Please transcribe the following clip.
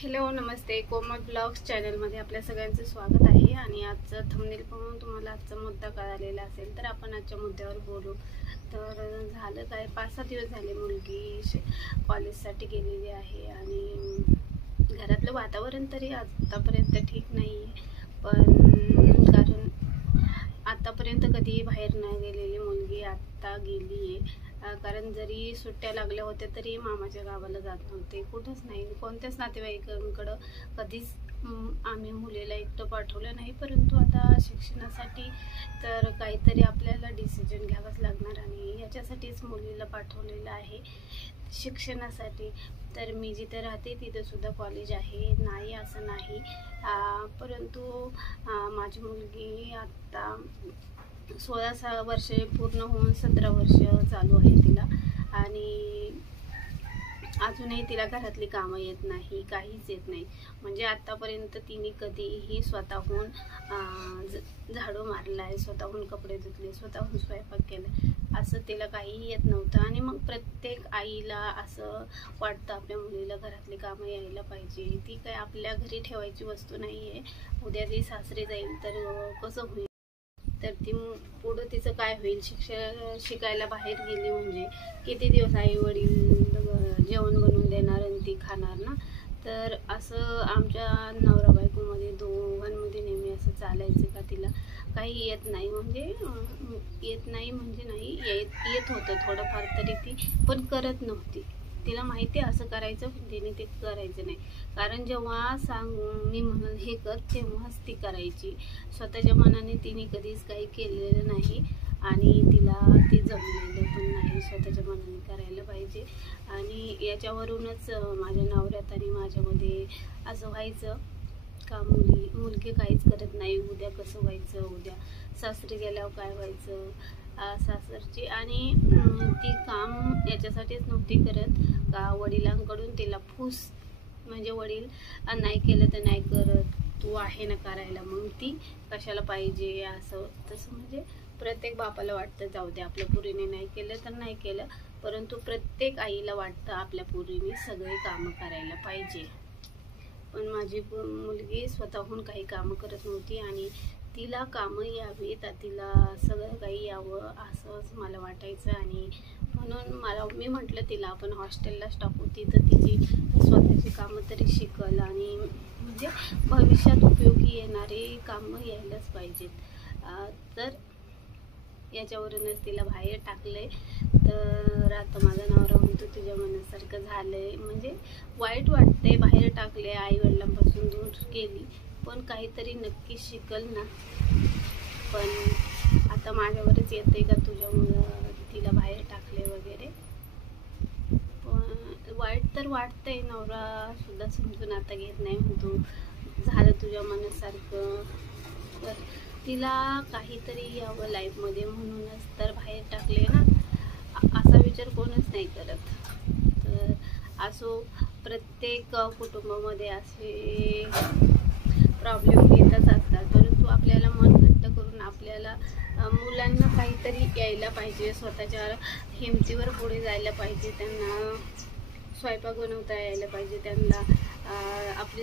Hello नमस्ते, कोमल blogs चॅनलमध्ये आपल्या सगळ्यांचं स्वागत आहे। आणि आजचं थंबनेल पाहून तुम्हाला आजचा मुद्दा कळालेला असेल, तर आपण आजच्या मुद्द्यावर बोलू। तर झालं काय, 5-6 दिवस झाले मुलगी कॉलेजसाठी गेलेली आहे आणि घरातलं वातावरण तरी आतापर्यंत ठीक नाही आहे, पण कारण आतापर्यंत कधी बाहेर नाही गेलेली मुलगी आता गेली आहे। कारण जरी सुट्ट्या लागल्या होत्या तरी मामाच्या गावाला जात नव्हते, कुठंच नाही, कोणत्याच नातेवाईकांकडं कधीच आम्ही मुलीला एकटं पाठवलं नाही। परंतु आता शिक्षणासाठी तर काहीतरी आपल्याला डिसिजन घ्यावाच लागणार आणि याच्यासाठीच मुलीला पाठवलेलं आहे शिक्षणासाठी। तर मी जिथे राहते तिथे सुद्धा कॉलेज आहे, नाही असं नाही, परंतु माझी मुलगी आता 16 वर्षे पूर्ण होऊन 17 वर्ष चालू आहे तिला, आणि अजूनही तिला घरातली कामं येत नाही, काहीच येत नाही। म्हणजे आतापर्यंत तिने कधीही स्वतःहून झाडू मारला आहे, स्वतःहून कपडे धुतले, स्वतःहून स्वयंपाक केला, असं तिला काहीही येत नव्हतं। आणि मग प्रत्येक आईला असं वाटतं आपल्या मुलीला घरातली कामं यायला पाहिजे, ती काय आपल्या घरी ठेवायची वस्तू नाही आहे, उद्या ती सासरी जाईल तर कसं होईल, तर ती पुढं तिचं काय होईल, शिकायला बाहेर गेली म्हणजे किती दिवस आई वडील जेवण बनवून देणार आणि ती खाणार ना। तर असं आमच्या नवरा बायकोमध्ये दोघांमध्ये नेहमी असं चालायचं का तिला काही येत नाही, म्हणजे नाही येत होतं थोडंफार तरी ती पण करत नव्हती, तिला माहिती असं करायचं पण तिने ते करायचं नाही। कारण जेव्हा मी म्हणून हे कर तेव्हाच ती करायची, स्वतःच्या मनाने तिने कधीच काही केलेलं नाही आणि तिला ते जमलेलं पण नाही स्वतःच्या मनाने करायला पाहिजे। आणि याच्यावरूनच माझ्या नवऱ्यात आणि माझ्यामध्ये असं व्हायचं का मुलगी काहीच करत नाही, उद्या कसं व्हायचं, उद्या सासरी गेल्यावर काय व्हायचं, सासरची। आणि ती काम याच्यासाठीच नव्हती करत का वडिलांकडून तिला फूस, म्हणजे वडील नाही केलं तर नाही करत, तू आहे ना करायला, मग ती कशाला पाहिजे असं तसं, म्हणजे प्रत्येक बापाला वाटतं जाऊ दे आपल्या पोरीने नाही केलं तर नाही केलं, परंतु प्रत्येक आईला वाटतं आपल्या पोरीने सगळे कामं करायला पाहिजे। पण माझी मुलगी स्वतःहून काही कामं करत नव्हती आणि तिला कामं यावीत, तिला सगळं काही यावं असंच मला वाटायचं। आणि म्हणून मी म्हटलं तिला आपण हॉस्टेललाच टाकू, तिथं तिची स्वतःची कामं तरी शिकल आणि म्हणजे भविष्यात उपयोगी येणारे कामं यायलाच पाहिजेत। तर याच्यावरूनच तिला बाहेर टाकले। तर आता माझा नवरा म्हणतो तुझ्या मनासारखं झालंय, म्हणजे वाईट वाटतंय, बाहेर टाकले, आई वडिलांपासून दूर केली, पण काहीतरी नक्की शिकल ना। पण आता माझ्यावरच येते का तुझ्यामुळं तिला बाहेर टाकले वगैरे, पण वाईट तर वाटतंय, नवरा सुद्धा समजून आता घेत नाही, म्हणतो झालं तुझ्या मनासारखं, तर तिला काहीतरी यावं लाईफमध्ये म्हणूनच तर बाहेर टाकले ना, असा विचार कोणच नाही करत। तर असो, प्रत्येक कुटुंबामध्ये असे प्रॉब्लेम येतच असतात, परंतु आपल्याला मन घट्ट करून आपल्याला मुलांना काहीतरी यायला पाहिजे, स्वतःच्या हिमतीवर पुढे जायला पाहिजे, त्यांना स्वयंपाक बनवता यायला पाहिजे, त्यांना आपली